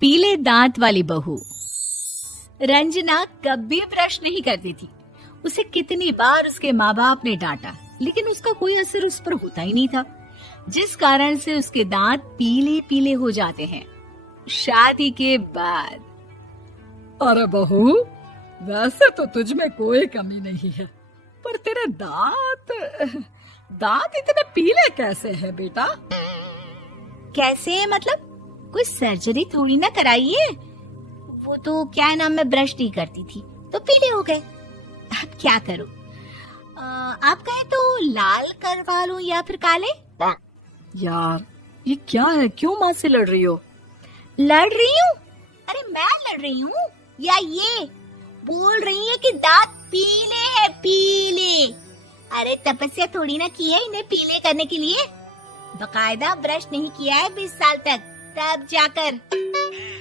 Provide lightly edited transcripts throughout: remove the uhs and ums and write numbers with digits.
पीले दांत वाली बहू। रंजना कभी ब्रश नहीं करती थी। उसे कितनी बार उसके माँ बाप ने डांटा, लेकिन उसका कोई असर उस पर होता ही नहीं था, जिस कारण से उसके दांत पीले पीले हो जाते हैं। शादी के बाद अरे बहू, वैसे तो तुझ में कोई कमी नहीं है, पर तेरे दांत इतने पीले कैसे हैं बेटा? कैसे मतलब? कोई सर्जरी थोड़ी ना कराइए। वो तो क्या नाम, मैं ब्रश नहीं करती थी तो पीले हो गए। अब क्या करूं? आप कहें तो लाल करवा लूं या फिर काले? यार ये क्या है, क्यों माँ से लड़ रही हो? लड़ रही हूँ? अरे मैं लड़ रही हूँ या ये बोल रही है कि दांत पीले हैं, पीले। अरे तपस्या थोड़ी ना की है इन्हें पीले करने के लिए। बकायदा ब्रश नहीं किया है 20 साल तक, तब जाकर।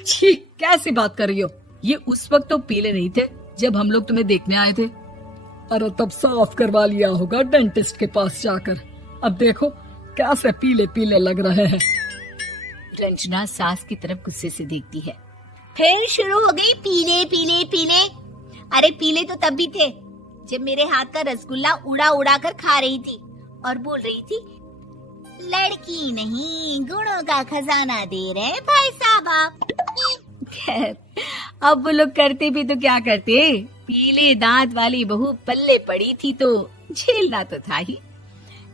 छी, कैसी बात कर रही हो? ये उस वक्त तो पीले नहीं थे जब हम लोग तुम्हें देखने आए थे। अरे तब साफ करवा लिया होगा डेंटिस्ट के पास जाकर। अब देखो कैसे पीले पीले लग रहे हैं। रंजना सास की तरफ गुस्से से देखती है। फिर शुरू हो गई पीले पीले पीले। अरे पीले तो तब भी थे जब मेरे हाथ का रसगुल्ला उड़ा उड़ा कर खा रही थी और बोल रही थी, लड़की नहीं गुणों का खजाना दे रहे भाई साहब आप। खैर, अब वो लोग करते भी तो क्या करते, पीले दांत वाली बहू पल्ले पड़ी थी तो झेलना तो था ही।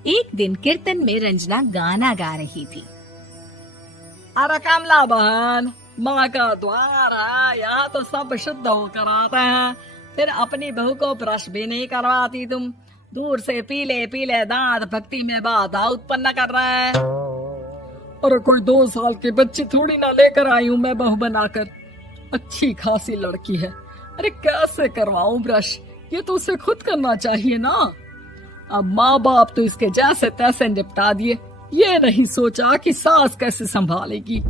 एक दिन कीर्तन में रंजना गाना गा रही थी। अरे कमला बहन, माँ का द्वार है, यहाँ तो सब शुद्ध होकर आते हैं, फिर अपनी बहू को ब्रश भी नहीं करवाती तुम। दूर से पीले पीले दांत भक्ति में बाधा उत्पन्न कर रहे हैं। अरे कोई 2 साल की बच्ची थोड़ी ना लेकर आई हूँ मैं बहू बनाकर। अच्छी खासी लड़की है, अरे कैसे करवाऊं ब्रश? ये तो उसे खुद करना चाहिए ना। अब माँ बाप तो इसके जैसे तैसे निपटा दिए, ये नहीं सोचा कि सास कैसे संभालेगी।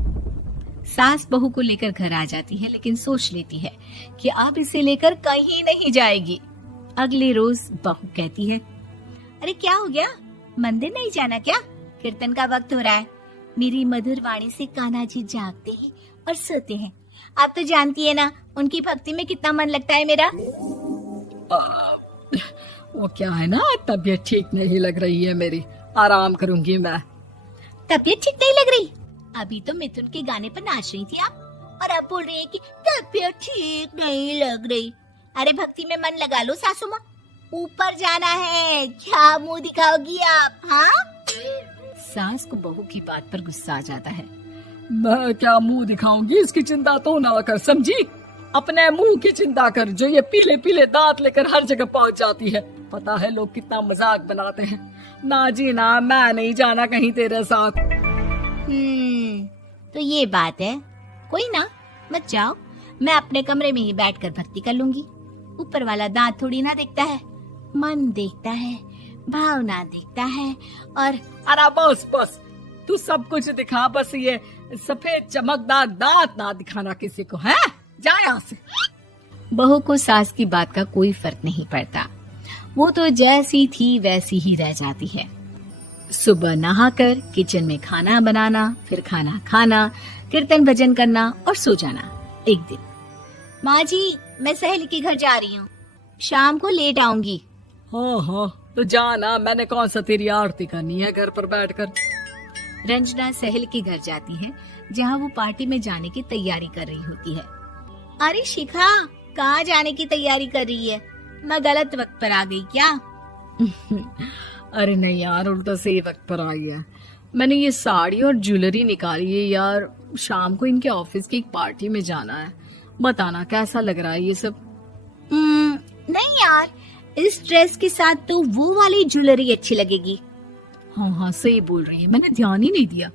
सास बहू को लेकर घर आ जाती है, लेकिन सोच लेती है कि अब इसे लेकर कहीं नहीं जाएगी। अगले रोज बहू कहती है, अरे क्या हो गया, मंदिर नहीं जाना क्या? कीर्तन का वक्त हो रहा है। मेरी मधुर वाणी से कान्हा जी जागते हैं और सोते हैं। आप तो जानती है ना उनकी भक्ति में कितना मन लगता है मेरा। वो क्या है ना, तबीयत ठीक नहीं लग रही है मेरी, आराम करूंगी मैं। तबीयत ठीक नहीं लग रही? अभी तो मिथुन के गाने पर नाच रही थी आप, और अब बोल रही है कि तबीयत ठीक नहीं लग रही। अरे भक्ति में मन लगा लो सासू माँ, ऊपर जाना है, क्या मुंह दिखाओगी आप? हाँ? सास को बहू की बात पर गुस्सा आ जाता है। मैं क्या मुंह दिखाऊंगी, इसकी चिंता तो ना कर, समझी? अपने मुंह की चिंता कर, जो ये पीले पीले दांत लेकर हर जगह पहुंच जाती है। पता है लोग कितना मजाक बनाते हैं। ना जी ना, मैं नहीं जाना कहीं तेरे साथ। तो ये बात है, कोई ना, मत जाओ, मैं अपने कमरे में ही बैठकर भक्ति कर लूंगी। ऊपर वाला दांत थोड़ी ना देखता है, मन देखता है, भावना देखता है। और अरे बस बस, तू सब कुछ दिखा, बस ये सफेद चमकदार दांत ना दिखाना किसी को, है? जा यहाँ से। बहू को सास की बात का कोई फर्क नहीं पड़ता, वो तो जैसी थी वैसी ही रह जाती है। सुबह नहाकर किचन में खाना बनाना, फिर खाना खाना, कीर्तन भजन करना और सो जाना। एक दिन, माँ जी मैं सहेली के घर जा रही हूँ, शाम को लेट आऊंगी। हाँ हाँ तो जाना, मैंने कौन सा तेरी आरती करनी है घर पर बैठकर। रंजना सहेली के घर जाती है, जहाँ वो पार्टी में जाने की तैयारी कर रही होती है। अरे शिखा, कहाँ जाने की तैयारी कर रही है? मैं गलत वक्त पर आ गई क्या? अरे नहीं यार, उल्टा सही वक्त पर आ गया। मैंने ये साड़ी और ज्वेलरी निकाली है यार, शाम को इनके ऑफिस की एक पार्टी में जाना है। बताना कैसा लग रहा है ये सब? नहीं यार, इस ड्रेस के साथ तो वो वाली ज्वेलरी अच्छी लगेगी। हाँ हाँ सही बोल रही है, मैंने ध्यान ही नहीं दिया।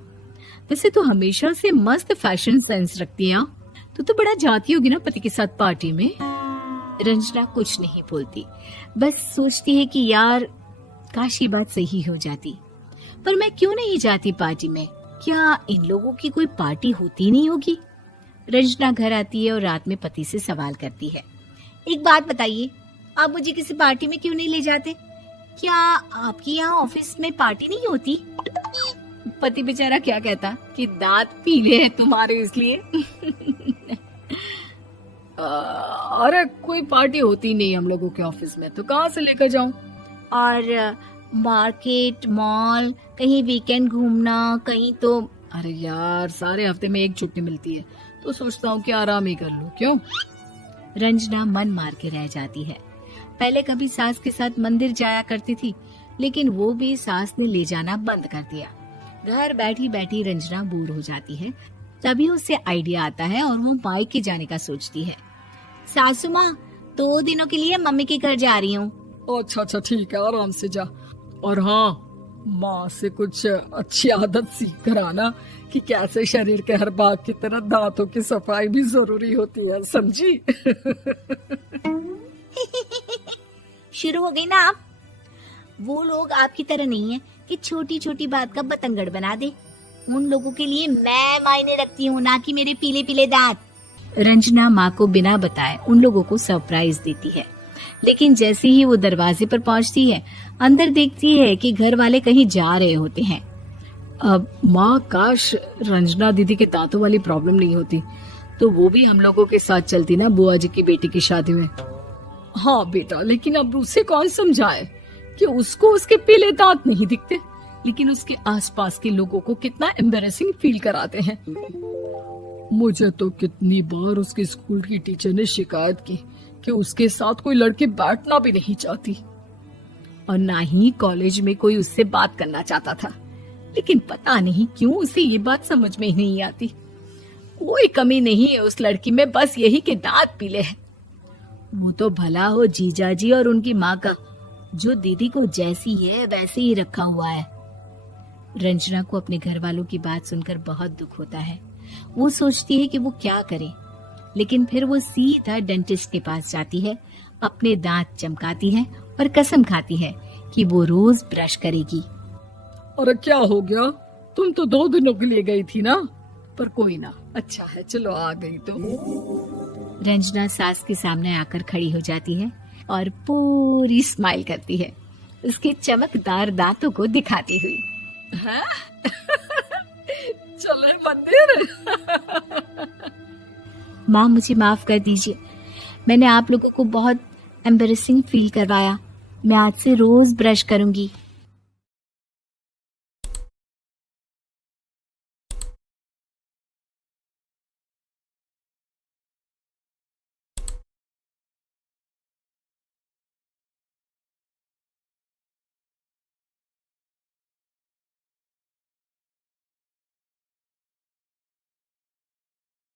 वैसे तो हमेशा से मस्त फैशन सेंस रखती है। तो बड़ा जाती होगी ना पति के साथ पार्टी में। रंजना कुछ नहीं बोलती, बस सोचती है कि यार काश ये बात सही हो जाती, पर मैं क्यों नहीं जाती पार्टी में? क्या इन लोगों की कोई पार्टी होती नहीं होगी? रंजना घर आती है और रात में पति से सवाल करती है, एक बात बताइए, आप मुझे किसी पार्टी में क्यों नहीं ले जाते? क्या आपके यहाँ ऑफिस में पार्टी नहीं होती? पति बेचारा क्या कहता कि दांत पीले हैं तुम्हारे इसलिए। अरे कोई पार्टी होती नहीं हम लोगों के ऑफिस में, तो कहाँ से लेकर जाऊं? और मार्केट, मॉल, कहीं वीकेंड घूमना, कहीं तो। अरे यार, सारे हफ्ते में एक छुट्टी मिलती है, तो सोचता हूँ कि आराम ही कर लूं। क्यों? रंजना मन मार के रह जाती है। पहले कभी सास के साथ मंदिर जाया करती थी, लेकिन वो भी सास ने ले जाना बंद कर दिया। घर बैठी बैठी रंजना बोर हो जाती है। तभी उसे आइडिया आता है और वो मायके जाने का सोचती है। सासू माँ, 2 दिनों के लिए मम्मी के घर जा रही हूँ। अच्छा अच्छा, ठीक है, आराम से जा। और हाँ, माँ से कुछ अच्छी आदत सीख कर आना कि कैसे शरीर के हर भाग की तरह दांतों की सफाई भी जरूरी होती है, समझी? शुरू हो गई ना आप। वो लोग आपकी तरह नहीं है कि छोटी छोटी बात का बतंगड़ बना दे। उन लोगों के लिए मैं मायने रखती हूँ, ना कि मेरे पीले पीले दांत। रंजना माँ को बिना बताए उन लोगों को सरप्राइज देती है, लेकिन जैसे ही वो दरवाजे पर पहुंचती है, अंदर देखती है कि घर वाले कहीं जा रहे होते हैं। अब माँ, काश रंजना दीदी के दांतों वाली प्रॉब्लम नहीं होती, तो वो भी हम लोगों के साथ चलती ना बुआ जी की बेटी की शादी में। हाँ बेटा, लेकिन अब उसे कौन समझाए कि उसको उसके पीले दांत नहीं दिखते, लेकिन उसके आसपास के लोगों को कितना एम्बैरेसिंग फील कराते हैं। मुझे तो कितनी बार उसके स्कूल की टीचर ने शिकायत की कि उसके साथ कोई लड़की बैठना भी नहीं चाहती, और ना ही कॉलेज में कोई उससे बात करना चाहता था। लेकिन पता नहीं क्यों उसे ये बात समझ में ही नहीं आती। कोई कमी नहीं है उस लड़की में, बस यही कि दांत पीले हैं। वो तो भला हो जीजा जी और उनकी माँ का, जो दीदी को जैसी है वैसे ही रखा हुआ है। रंजना को अपने घर वालों की बात सुनकर बहुत दुख होता है। वो सोचती है कि वो क्या करे, लेकिन फिर वो सीधा डेंटिस्ट के पास जाती है, अपने दांत चमकाती है और कसम खाती है कि वो रोज ब्रश करेगी। अरे क्या हो गया? तुम तो 2 दिनों के लिए गई थी ना, पर कोई ना, अच्छा है, चलो आ गई तो। रंजना सास के सामने आकर खड़ी हो जाती है और पूरी स्माइल करती है, उसके चमकदार दांतों को दिखाती हुई। हैं? चले मंदिर। माँ, मुझे माफ कर दीजिए, मैंने आप लोगों को बहुत एम्बैरेसिंग फील करवाया। मैं आज से रोज ब्रश करूंगी।